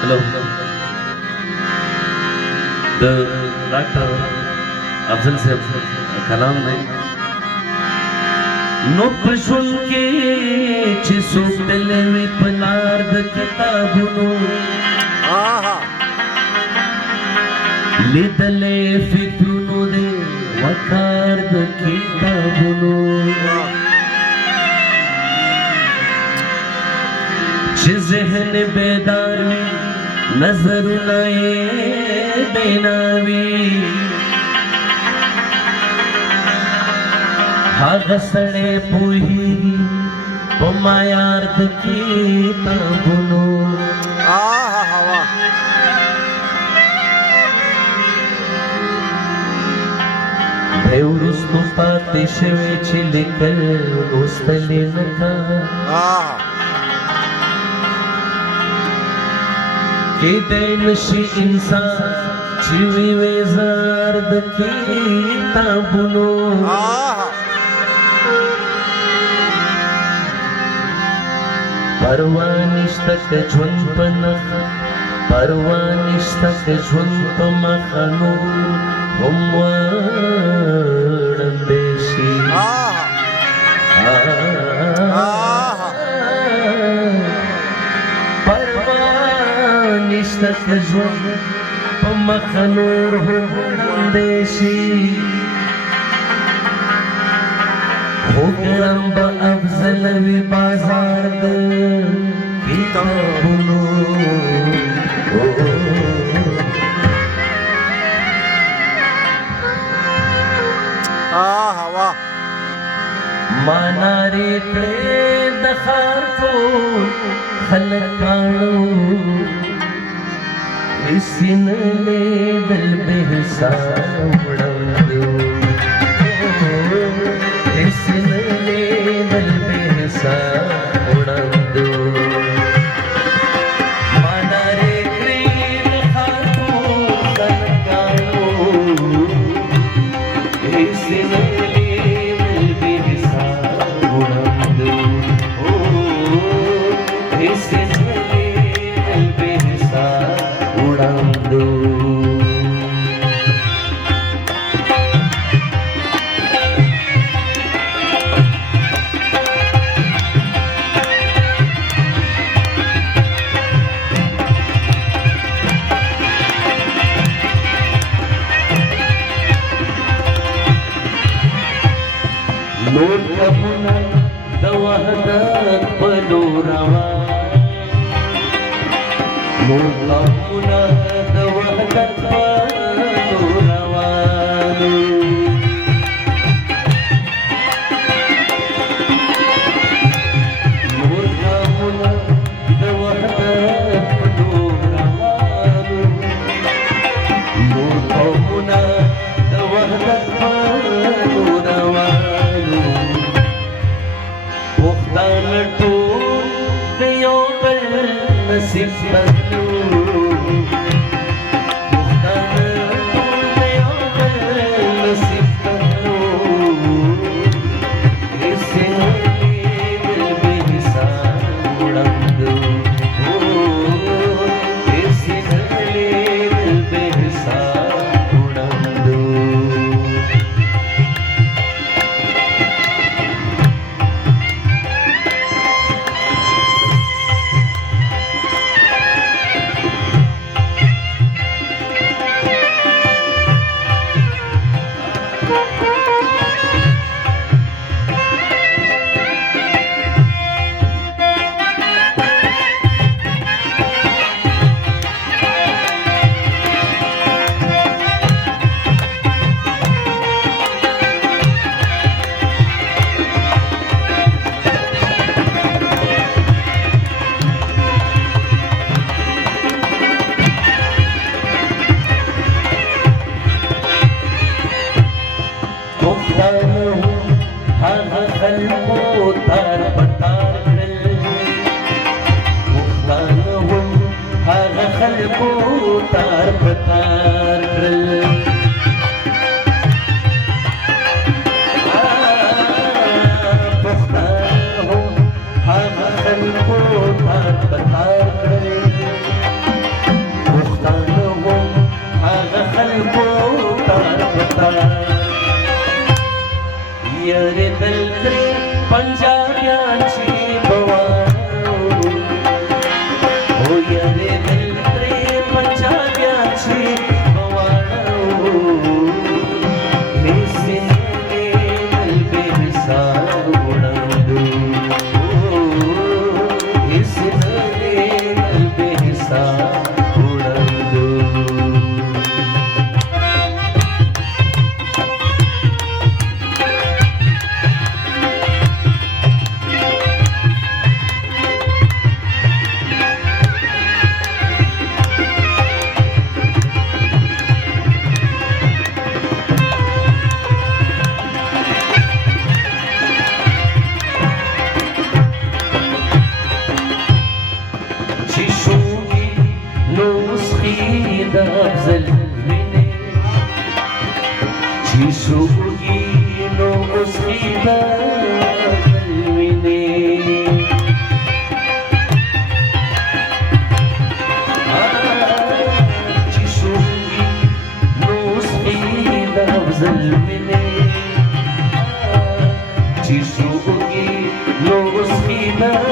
hello the doctor Afzal साहब कलाम में नोपशुन के चिसुतल में पनार्द किताबुनो लिदले फिक्रुनो दे वकारद किताबुनो ज़हन बेदार नजर लाए बेनावी हागसड़े पुही मायार्द की ताबुनो भेवरुस्तु पाते शेवे चिलिकल उस्तले नका के देनशी इंसान जीवी वेजार्द की ताबुनो परवानिश्तक झुंपनख परवानिश्तक झुंप मखनो हमवारंदेशी निश्तक झुंप मखनूर देशी हुक्म अफजल बाजार किताबुनो माना रेकड़े दखार को खलकाणो इसिन ले दिल बेहिसाब उड़ादो इसिन ले दिल बेहिसाब उड़ादो माना रे क्रीम खातो खलकाणो इसिन ले दिल बेहिसाब उड़ादो इसिन ले दिल बेहिसाब उड़ादो लोट कमुना दवहदत पलोरावा लोट कमुना दवहदत पलोरावा लोट कमुना दवहदत पलोरावा लोट कमुना दवहदत पलोरावा तो दियो पर नसीब बदलू दियो पर नसीब बदलू هغه خلکو تار په تار کړل پښتانه هم هغه خلکو تار په تار کړل یاره دلتری پنجابیانچی بوانو او یاره دلتری پنجابیانچی بوانو نیسینی دل بے حساب اڑندو نیسینی دل بے حساب اڑندو افضل ویني چې شوږي نو اوس خیبه افضل ویني چې شوږي نو اوس خیبه افضل ویني چې شوږي نو اوس خیبه